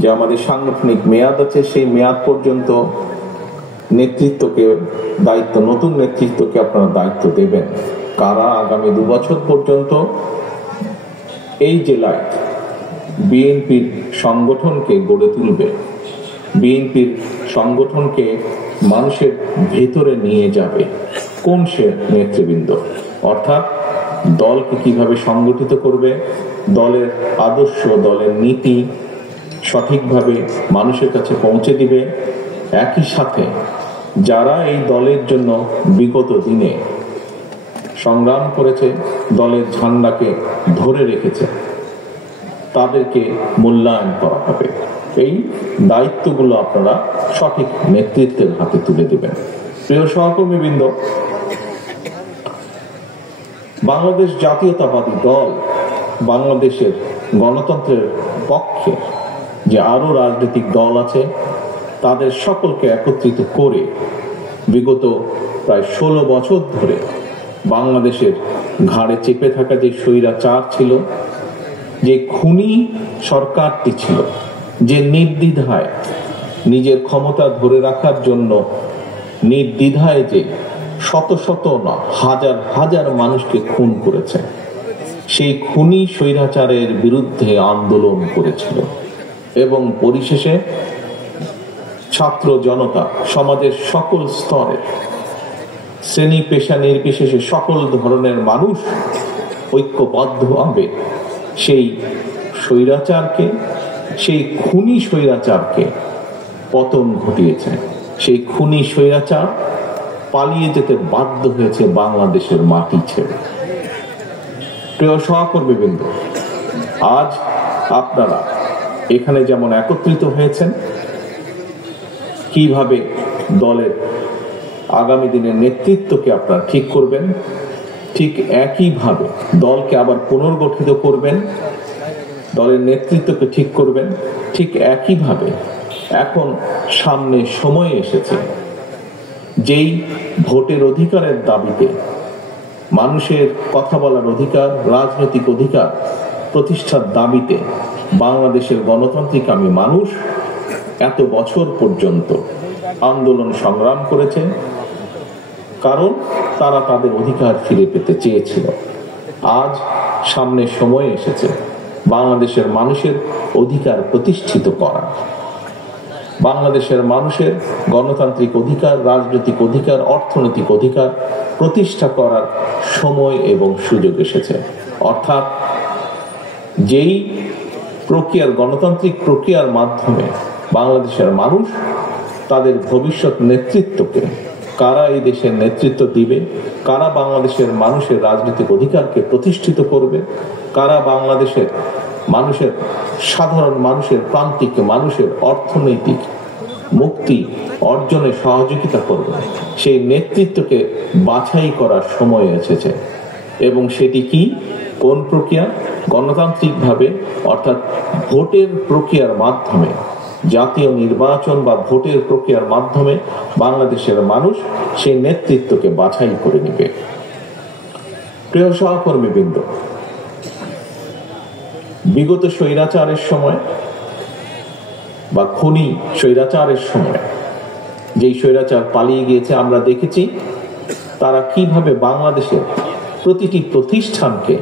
যে আমাদের সাংগঠনিক মেয়াদ আছে, সেই মেয়াদ পর্যন্ত নেতৃত্বকে দায়িত্ব, নতুন নেতৃত্বকে আপনারা দায়িত্ব দেবেন। কারা আগামী 2 বছর পর্যন্ত এই জেলায় বিএনপির সংগঠনকে গড়ে তুলবে, বিএনপির সংগঠনকে মানুষের ভেতরে নিয়ে যাবে, কোন সে নেতৃবৃন্দ, অর্থাৎ দলকে কিভাবে সংগঠিত করবে, দলের আদর্শ, দলের নীতি সঠিকভাবে মানুষের কাছে পৌঁছে দিবে। একই সাথে যারা এই দলের জন্য বিগত দিনে সংগ্রাম করেছে, দলের ঝান্ডাকে ধরে রেখেছে, তাদেরকে মূল্যায়ন করা হবে। এই দায়িত্বগুলো আপনারা সঠিক নেতৃত্বের হাতে তুলে দিবেন। প্রিয় সহকর্মীবৃন্দ, বাংলাদেশ জাতীয়তাবাদী দল বাংলাদেশের গণতন্ত্রের পক্ষে যে আরো রাজনৈতিক দল আছে, তাদের সকলকে একত্রিত করে বিগত প্রায় 16 বছর ধরে বাংলাদেশের ঘাড়ে চেপে থাকা যে স্বৈরাচার ছিল, যে খুনি সরকারটি ছিল, যে নির্দ্বিধায় নিজের ক্ষমতা ধরে রাখার জন্য নির্দ্বিধায় যে শত শত না হাজার হাজার মানুষকে খুন করেছে, সেই খুনি স্বৈরাচারের বিরুদ্ধে আন্দোলন করেছিল এবং পরিশেষে ছাত্র জনতা, সমাজের সকল স্তরে, শ্রেণী পেশা নির্বিশেষে সকল ধরনের মানুষ ঐক্যবদ্ধভাবে সেই স্বৈরাচারকে, সেই খুনি স্বৈরাচারকে পতন ঘটিয়েছে। সেই খুনি স্বৈরাচার পালিয়ে যেতে বাধ্য হয়েছে বাংলাদেশের মাটি ছেড়ে। প্রিয় সহকর্মীবৃন্দ, আজ আপনারা এখানে যেমন একত্রিত হয়েছেন, কিভাবে দলের আগামী দিনের নেতৃত্বকে আপনারা ঠিক করবেন, ঠিক একইভাবে দলকে আবার পুনর্গঠিত করবেন, দলের নেতৃত্বকে ঠিক করবেন, ঠিক একইভাবে এখন সামনে সময় এসেছে যেই ভোটের অধিকারের দাবিতে, মানুষের কথা বলার অধিকার, রাজনৈতিক অধিকার প্রতিষ্ঠার দাবিতে বাংলাদেশের গণতান্ত্রিকামী মানুষ এত বছর পর্যন্ত আন্দোলন সংগ্রাম করেছে, কারণ তারা তাদের অধিকার ফিরে পেতে চেয়েছিল। আজ সামনে সময় এসেছে বাংলাদেশের মানুষের অধিকার প্রতিষ্ঠিত করা, বাংলাদেশের মানুষের গণতান্ত্রিক অধিকার, রাজনৈতিক অধিকার, অর্থনৈতিক অধিকার প্রতিষ্ঠা করার সময় এবং সুযোগ এসেছে। অর্থাৎ যেই প্রক্রিয়ার, গণতান্ত্রিক প্রক্রিয়ার মাধ্যমে বাংলাদেশের মানুষ তাদের ভবিষ্যৎ নেতৃত্বকে, কারা এই দেশের নেতৃত্ব দিবে, কারা বাংলাদেশের মানুষের রাজনৈতিক অধিকারকে প্রতিষ্ঠিত করবে, কারা বাংলাদেশের মানুষের, সাধারণ মানুষের, প্রান্তিক মানুষের অর্থনৈতিক মুক্তি অর্জনে সহযোগিতা করবে, সেই নেতৃত্বকে বাছাই করার সময় এসেছে। এবং সেটি কি, কোন প্রক্রিয়া? গণতান্ত্রিকভাবে, অর্থাৎ ভোটের প্রক্রিয়ার মাধ্যমে, জাতীয় নির্বাচন বা ভোটের প্রক্রিয়ার মাধ্যমে বাংলাদেশের মানুষ সেই নেতৃত্বকে বাছাই করে নেবে। প্রিয় সহকর্মীবৃন্দ, বিগত স্বৈরাচারের সময় বা খুনি স্বৈরাচারের সময় যেই স্বৈরাচার পালিয়ে গিয়েছে, আমরা দেখেছি তারা কিভাবে বাংলাদেশের প্রতিটি প্রতিষ্ঠানকে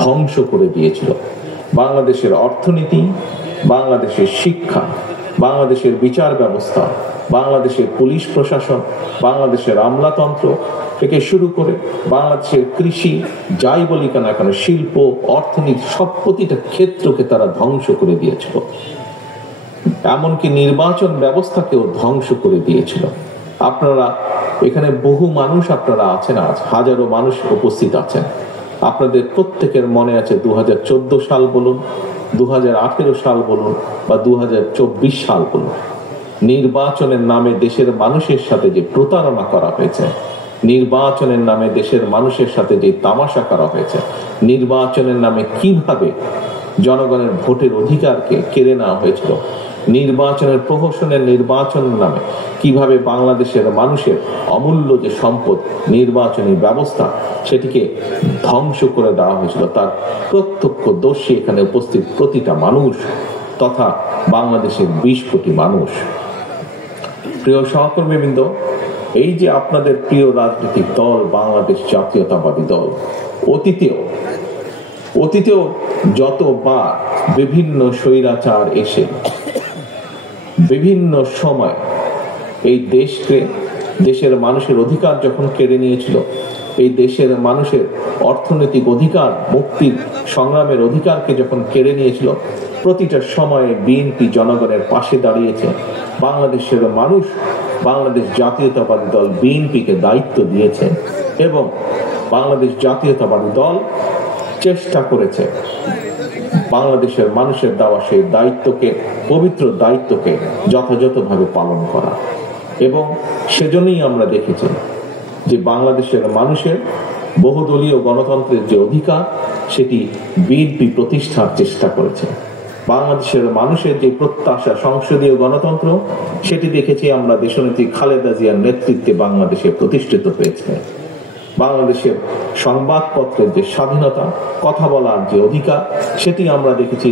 ধ্বংস করে দিয়েছিল। বাংলাদেশের অর্থনীতি, বাংলাদেশের শিক্ষা, বাংলাদেশের বিচার ব্যবস্থা, বাংলাদেশের পুলিশ প্রশাসন, বাংলাদেশের আমলাতন্ত্র থেকে শুরু করে বাংলাদেশের কৃষি, যাই বলি কেন কেন, শিল্প, অর্থনীতি, সব প্রতিটা ক্ষেত্রকে তারা ধ্বংস করে দিয়েছিল। এমনকি নির্বাচন ব্যবস্থাকেও ধ্বংস করে দিয়েছিল। আপনারা এখানে বহু মানুষ আপনারা আছেন, আজ হাজারো মানুষ উপস্থিত আছেন। আপনাদের প্রত্যেকের মনে আছে 2014 সাল বলুন, 2018 সাল বলুন বা 2024 সাল বলুন, নির্বাচনের নামে দেশের মানুষের সাথে যে প্রতারণা করা হয়েছে, নির্বাচনের নামে দেশের মানুষের সাথে যে তামাশা করা হয়েছে, নির্বাচনের নামে কিভাবে জনগণের ভোটের অধিকারকে কেড়ে নেওয়া হয়েছিল, নির্বাচনের প্রহসনের নির্বাচনের নামে কিভাবে বাংলাদেশের মানুষের অমূল্য যে সম্পদ নির্বাচনী ব্যবস্থা, সেটিকে ধ্বংস করে দেওয়া হয়েছিল, তার প্রত্যক্ষদর্শী এখানে উপস্থিত প্রতিটা মানুষ। তথা বাংলাদেশের 20 কোটি মানুষ। প্রিয় সহকর্মীবৃন্দ, এই যে আপনাদের প্রিয় রাজনৈতিক দল বাংলাদেশ জাতীয়তাবাদী দল, অতীতেও যতবার বিভিন্ন স্বৈরাচার এসে বিভিন্ন সময় এই দেশের মানুষের অধিকার যখন কেড়ে নিয়েছিল, এই দেশের মানুষের অর্থনৈতিক অধিকার, মুক্তির সংগ্রামের অধিকারকে যখন কেড়ে নিয়েছিল, প্রতিটা সময়ে বিএনপি জনগণের পাশে দাঁড়িয়েছে। বাংলাদেশের মানুষ বাংলাদেশ জাতীয়তাবাদী দল বিএনপিকে দায়িত্ব দিয়েছে এবং বাংলাদেশ জাতীয়তাবাদী দল চেষ্টা করেছে বাংলাদেশের মানুষের দেওয়া সেই দায়িত্বকে, পবিত্র দায়িত্বকে যথাযথভাবে পালন করা। এবং সেজন্যই আমরা দেখেছি যে বাংলাদেশের মানুষের বহুদলীয় গণতন্ত্রের যে অধিকার, সেটি বিএনপি প্রতিষ্ঠার চেষ্টা করেছে। বাংলাদেশের মানুষের যে প্রত্যাশা সংসদীয় গণতন্ত্র, সেটি দেখেছি আমরা দেশনেত্রী খালেদা জিয়ার নেতৃত্বে বাংলাদেশে প্রতিষ্ঠিত হয়েছে। বাংলাদেশের সংবাদপত্রের যে স্বাধীনতা, কথা বলার যে অধিকার, সেটি আমরা দেখেছি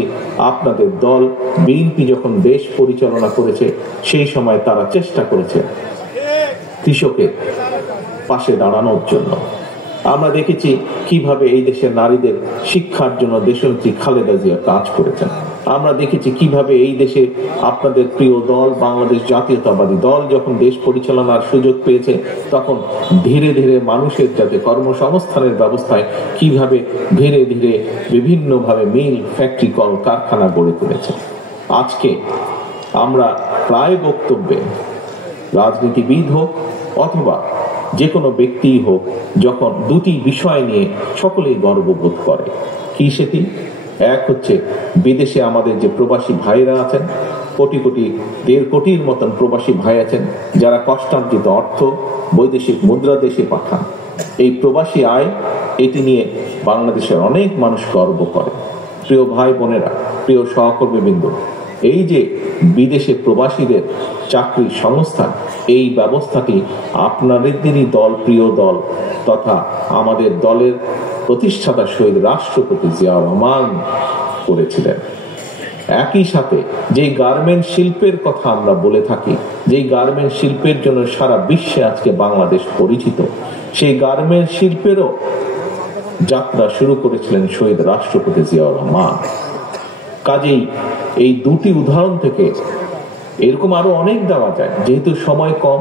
আপনাদের দল বিএনপি যখন দেশ পরিচালনা করেছে, সেই সময় তারা চেষ্টা করেছে কৃষকের পাশে দাঁড়ানোর জন্য। আমরা দেখেছি কিভাবে এই দেশের নারীদের শিক্ষার জন্য দেশনেত্রী খালেদা জিয়া কাজ করেছেন। আমরা দেখেছি কিভাবে এই দেশে আপনাদের প্রিয় দল বাংলাদেশ জাতীয়তাবাদী দল যখন দেশ পরিচালনার সুযোগ পেয়েছে, তখন ধীরে ধীরে মানুষের যাতে কর্মসংস্থানের ব্যবস্থায় কিভাবে ধীরে ধীরে বিভিন্নভাবে মিল, ফ্যাক্টরি, কল কারখানা গড়ে তুলেছে। আজকে আমরা প্রায় বক্তব্যে রাজনীতিবিদ হোক অথবা যে কোনো ব্যক্তিই হোক, যখন দুটি বিষয় নিয়ে সকলেই গর্ববোধ করে। কি সেটি? এক হচ্ছে বিদেশে আমাদের যে প্রবাসী ভাইরা আছেন, কোটি কোটি 1.5 কোটির মতন প্রবাসী ভাই আছেন, যারা কষ্টার্জিত অর্থ বৈদেশিক মুদ্রা দেশে পাঠান। এই প্রবাসী আয়, এটি নিয়ে বাংলাদেশের অনেক মানুষ গর্ব করে। প্রিয় ভাই বোনেরা, প্রিয় সহকর্মীবৃন্দ, এই যে বিদেশে প্রবাসীদের চাকরির সংস্থান, এই ব্যবস্থাটি আপনাদেরই দল, প্রিয় দল তথা আমাদের দলের প্রতিষ্ঠাতা শহীদ রাষ্ট্রপতি জিয়াউর রহমান করেছিলেন। একই সাথে যে গার্মেন্ট শিল্পের কথা আমরা বলে থাকি, যে গার্মেন্ট শিল্পের জন্য সারা বিশ্বে আজকে বাংলাদেশ পরিচিত, সেই গার্মেন্ট শিল্পেরও যাত্রা শুরু করেছিলেন শহীদ রাষ্ট্রপতি জিয়াউর রহমান। কাজেই এই দুটি উদাহরণ থেকে এরকম আরো অনেক দেওয়া যায়, যেহেতু সময় কম।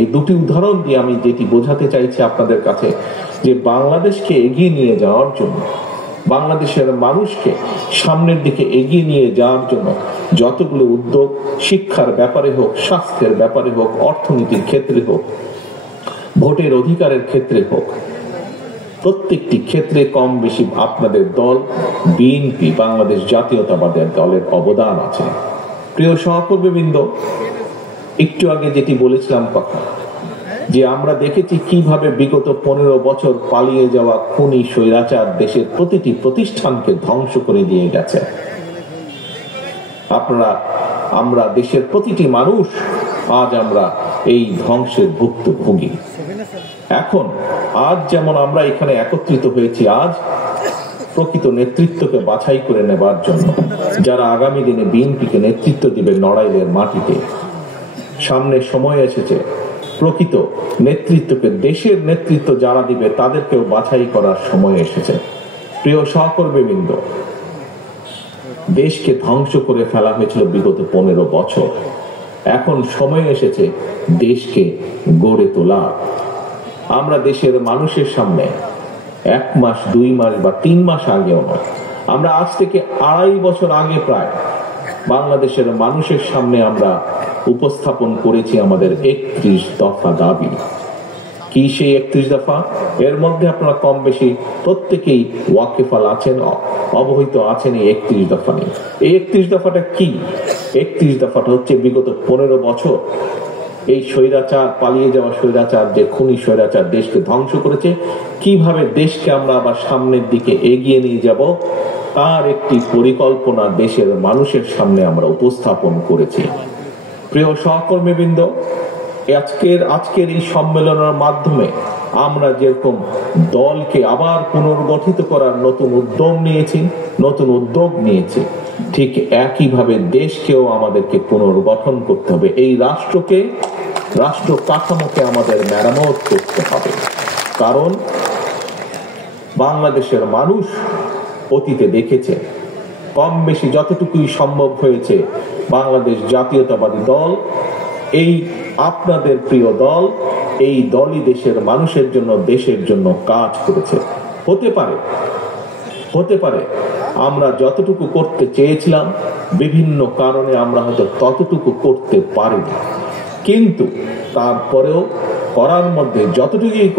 এই দুটি উদাহরণ দিয়ে আমি যেটি বোঝাতে চাইছি আপনাদের কাছে, যে বাংলাদেশকে এগিয়ে নিয়ে যাওয়ার জন্য, বাংলাদেশের মানুষকে সামনের দিকে এগিয়ে নিয়ে যাওয়ার জন্য যতগুলো উদ্যোগ, শিক্ষার ব্যাপারে হোক, স্বাস্থ্যের ব্যাপারে হোক, অর্থনীতির ক্ষেত্রে হোক, ভোটের অধিকারের ক্ষেত্রে হোক, প্রত্যেকটি ক্ষেত্রে কম বেশি আপনাদের দল বিএনপি বাংলাদেশ জাতীয়তাবাদী দলের অবদান আছে। প্রিয় সহকর্মীবৃন্দ, একটু আগে যেটি বলেছিলাম কথা, যে আমরা দেখেছি কিভাবে বিগত 15 বছর পালিয়ে যাওয়া খুনি স্বৈরাচার দেশের প্রতিটি প্রতিষ্ঠানকে ধ্বংস করে দিয়ে গেছে। আমরা দেশের প্রতিটি মানুষ আজ আমরা এই ধ্বংসের ভুক্তভোগী। এখন আজ যেমন আমরা এখানে একত্রিত হয়েছি, আজ প্রকৃত নেতৃত্বকে বাছাই করে নেবার জন্য, যারা আগামী দিনে বিএনপিকে নেতৃত্ব দিবে নড়াইলের মাটিতে। সামনে সময় এসেছে প্রকৃত নেতৃত্বকে, দেশের নেতৃত্ব যারা দিবে তাদেরকেও বাছাই করার সময় এসেছে। প্রিয় সহকর্মীবৃন্দ, দেশকে ধ্বংস করে ফেলা হয়েছিল বিগত 15 বছর। এখন সময় এসেছে দেশকে গড়ে তোলা। আমরা দেশের মানুষের সামনে 1 মাস, 2 মাস বা 3 মাস আগেও নয়, আমরা আজ থেকে 2.5 বছর আগে প্রায় বাংলাদেশের মানুষের সামনে আমরা উপস্থাপন করেছি আমাদের 31 দফা দাবি। কি সেই 31 দফা? এর মধ্যে আপনারা কম বেশি প্রত্যেকেই ওয়াকিফাল আছেন, অবহিত আছেন এই 31 দফা নিয়ে। এই 31 দফাটা কি? 31 দফাটা হচ্ছে বিগত 15 বছর এই স্বৈরাচার, পালিয়ে যাওয়া স্বৈরাচার, যে খুনি স্বৈরাচার দেশকে ধ্বংস করেছে, কিভাবে দেশকে আমরা আবার সামনের দিকে এগিয়ে নিয়ে যাব, তার একটি পরিকল্পনা দেশের মানুষের সামনে আমরা উপস্থাপন করেছি। প্রিয় সহকর্মীবৃন্দ, আজকের এই সম্মেলনের মাধ্যমে আমরা যেরকম দলকে আবার পুনর্গঠিত করার নতুন উদ্যোগ নিয়েছি, ঠিক একইভাবে দেশকেও আমাদেরকে পুনর্গঠন করতে হবে। এই রাষ্ট্র কাঠামোকে আমাদের মেরামত করতে হবে। কারণ বাংলাদেশের মানুষ অতীতে দেখেছে, কম বেশি যতটুকুই সম্ভব হয়েছে, বাংলাদেশ জাতীয়তাবাদী দল, এই আপনাদের প্রিয় দল, এই দলই দেশের মানুষের জন্য, দেশের জন্য কাজ করেছে। হতে পারে আমরা যতটুকু করতে চেয়েছিলাম বিভিন্ন কারণে আমরা হয়তো ততটুকু করতে পারিনি, কিন্তু তারপরেও করার মধ্যে যতটুকুই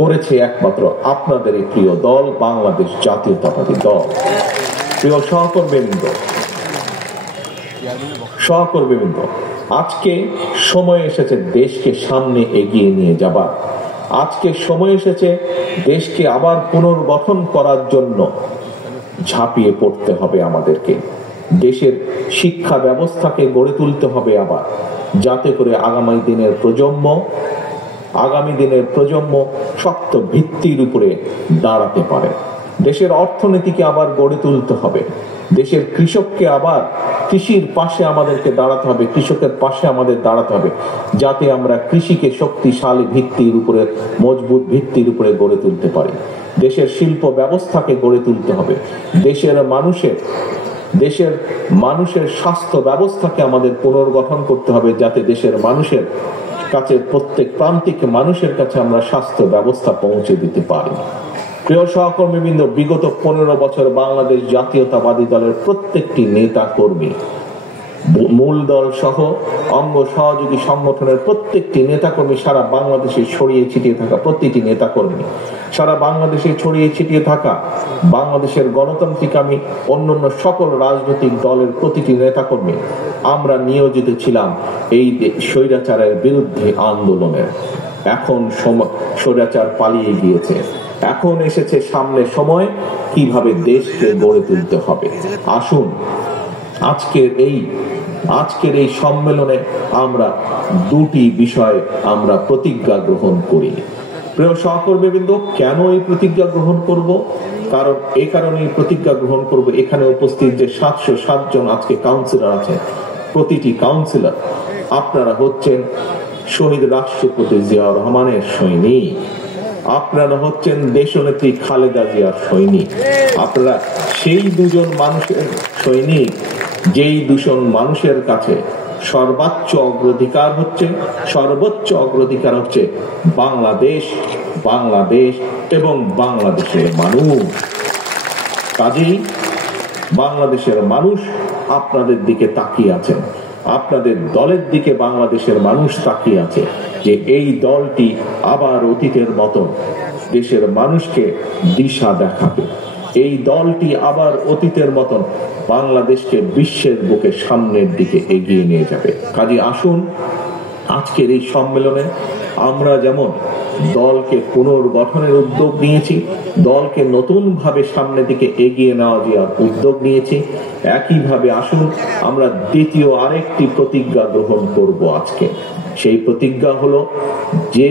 করেছে একমাত্র আপনাদের এই প্রিয় দল, বাংলাদেশ জাতীয়তাবাদী দল। প্রিয় সহকর্মীবৃন্দ, আজকে সময় এসেছে দেশকে সামনে এগিয়ে নিয়ে যাবার। আজকে সময় এসেছে দেশকে আবার পুনর্গঠন করার জন্য ঝাঁপিয়ে পড়তে হবে আমাদেরকে। দেশের শিক্ষা ব্যবস্থাকে গড়ে তুলতে হবে আবার, যাতে করে আগামী দিনের প্রজন্ম শক্ত ভিত্তির উপরে দাঁড়াতে পারে। দেশের অর্থনীতিকে আবার গড়ে তুলতে হবে। দেশের কৃষককে আবার কৃষির পাশে আমাদেরকে দাঁড়াতে হবে, কৃষকের পাশে আমাদের দাঁড়াতে হবে, যাতে আমরা কৃষিকে শক্তিশালী ভিত্তির উপরে, মজবুত ভিত্তির উপরে গড়ে তুলতে পারি। দেশের শিল্প ব্যবস্থাকে গড়ে তুলতে হবে। দেশের মানুষের স্বাস্থ্য ব্যবস্থাকে আমাদের পুনর্গঠন করতে হবে, যাতে দেশের মানুষের কাছে, প্রত্যেক প্রান্তিক মানুষের কাছে আমরা স্বাস্থ্য ব্যবস্থা পৌঁছে দিতে পারি। প্রিয় সহকর্মীবৃন্দ, বিগত 15 বছর বাংলাদেশ জাতীয়তাবাদী দলের প্রত্যেকটি নেতা কর্মী, মূল দল সহ অঙ্গ সহযোগী সংগঠনের প্রত্যেকটি নেতাকর্মী, সারা বাংলাদেশে ছড়িয়ে ছিটিয়ে থাকা প্রতিটি নেতাকর্মী, সারা বাংলাদেশে ছড়িয়ে ছিটিয়ে থাকা বাংলাদেশের গণতান্ত্রিকামী অন্যান্য সকল রাজনৈতিক দলের প্রতিটি নেতাকর্মী, আমরা নিয়োজিত ছিলাম এই স্বৈরাচারের বিরুদ্ধে আন্দোলনের। এখন স্বৈরাচার পালিয়ে গিয়েছে, এখন এসেছে সামনে সময় কিভাবে দেশকে গড়ে তুলতে হবে। আসুন আজকের এই সম্মেলনে আমরা দুটি বিষয় আমরা প্রতিজ্ঞা গ্রহণ করি। প্রিয় সহকর্মীবৃন্দ, কেন এই প্রতিজ্ঞা গ্রহণ করব? কারণ এই কারণেই প্রতিজ্ঞা গ্রহণ করব, এখানে উপস্থিত যে 707 জন আজকে কাউন্সিলর আছেন, প্রতিটি কাউন্সিলর আপনারা হচ্ছেন শহীদ রাষ্ট্রপতি জিয়াউর রহমানের সৈনিক, আপনারা হচ্ছেন দেশনেত্রী খালেদা জিয়ার সৈনিক, আপনারা সেই দুজন মানুষের সৈনিক যেই দুজন মানুষের কাছে সর্বোচ্চ অগ্রাধিকার হচ্ছে বাংলাদেশ এবং বাংলাদেশের মানুষ। কাজেই বাংলাদেশের মানুষ আপনাদের দিকে তাকিয়ে আছেন, আপনাদের দলের দিকে বাংলাদেশের মানুষ তাকিয়ে আছে, যে এই দলটি আবার অতীতের মতো দেশের মানুষকে দিশা দেখাবে, এই দলটি আবার অতীতের মতন বাংলাদেশকে বিশ্বের বুকে সামনের দিকে এগিয়ে নিয়ে যাবে। কাজে আসুন আজকের এই সম্মেলনে আমরা যেমন দলকে পুনর্গঠনের উদ্যোগ নিয়েছি, দলকে নতুন ভাবে সামনের দিকে এগিয়ে নেওয়া যাওয়ার উদ্যোগ নিয়েছি, একইভাবে আসুন আমরা দ্বিতীয় আরেকটি প্রতিজ্ঞা গ্রহণ করব আজকে। সেই প্রতিজ্ঞা হলো যে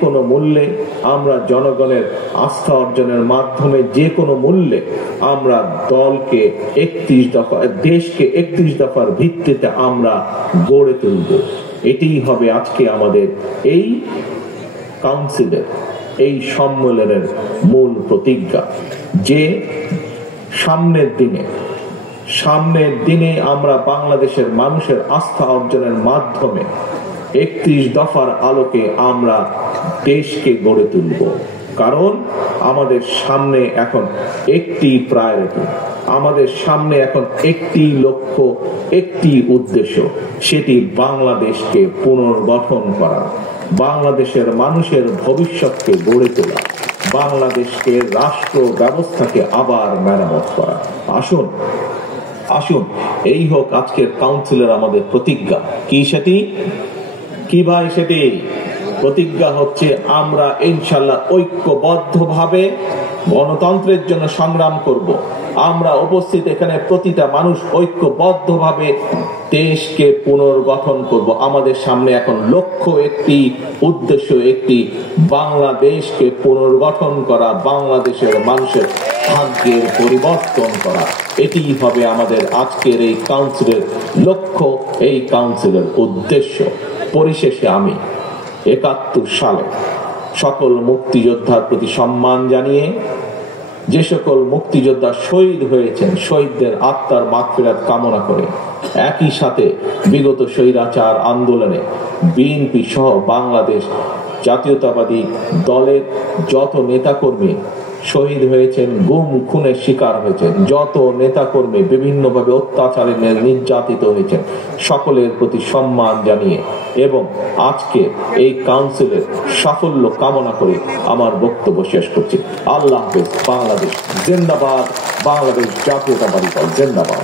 কোনো মূল্যে আমরা জনগণের আস্থা অর্জনের মাধ্যমে যে কোনো মূল্যে আমরা দলকে 31 দফা, দেশকে 31 দফার ভিত্তিতে আমরা গড়ে তুলব। এটাই হবে আজকে আমাদের এই কাউন্সিলের, এই সম্মেলনের মূল প্রতিজ্ঞা, যে সামনের দিনে আমরা বাংলাদেশের মানুষের আস্থা অর্জনের মাধ্যমে 31 দফার আলোকে আমরা দেশকে গড়ে তুলব। কারণ আমাদের সামনে এখন একটি প্রায়োরিটি, আমাদের সামনে এখন একটি লক্ষ্য, একটি উদ্দেশ্য, সেটি বাংলাদেশকে পুনর্গঠন করা, বাংলাদেশের মানুষের ভবিষ্যৎকে গড়ে তোলা, বাংলাদেশকে রাষ্ট্র ব্যবস্থাকে আবার মেরামত করা। আসুন এই হোক আজকের কাউন্সিলের আমাদের প্রতিজ্ঞা। কি ভাই সেটি প্রতিজ্ঞা হচ্ছে আমরা ইনশাআল্লাহ ঐক্যবদ্ধভাবে গণতন্ত্রের জন্য সংগ্রাম করব। আমরা উপস্থিত এখানে প্রতিটা মানুষ ঐক্যবদ্ধভাবে দেশকে পুনর্গঠন করব। আমাদের সামনে এখন লক্ষ্য একটি, উদ্দেশ্য একটি, বাংলাদেশকে পুনর্গঠন করা, বাংলাদেশের মানুষের ভাগ্যের পরিবর্তন করা। এটি হবে আমাদের আজকের এই কাউন্সিলের লক্ষ্য, এই কাউন্সিলের উদ্দেশ্য। পরিশেষে আমি ৭১ সালে সকল মুক্তিযোদ্ধার প্রতি সম্মান জানিয়ে, যে সকল মুক্তিযোদ্ধা শহীদ হয়েছেন, শহীদদের আত্মার মাগফিরাত কামনা করে, একই সাথে বিগত স্বৈরাচার আন্দোলনে বিএনপি সহ বাংলাদেশ জাতীয়তাবাদী দলের যত নেতাকর্মী শহীদ হয়েছেন, গুম খুনের শিকার হয়েছেন, যত নেতাকর্মী বিভিন্নভাবে অত্যাচারে নির্যাতিত হয়েছেন, সকলের প্রতি সম্মান জানিয়ে এবং আজকে এই কাউন্সিলের সাফল্য কামনা করে আমার বক্তব্য শেষ করছি। আল্লাহ হাফেজ। বাংলাদেশ জিন্দাবাদ, বাংলাদেশ জাতীয়তাবাদী দল জিন্দাবাদ।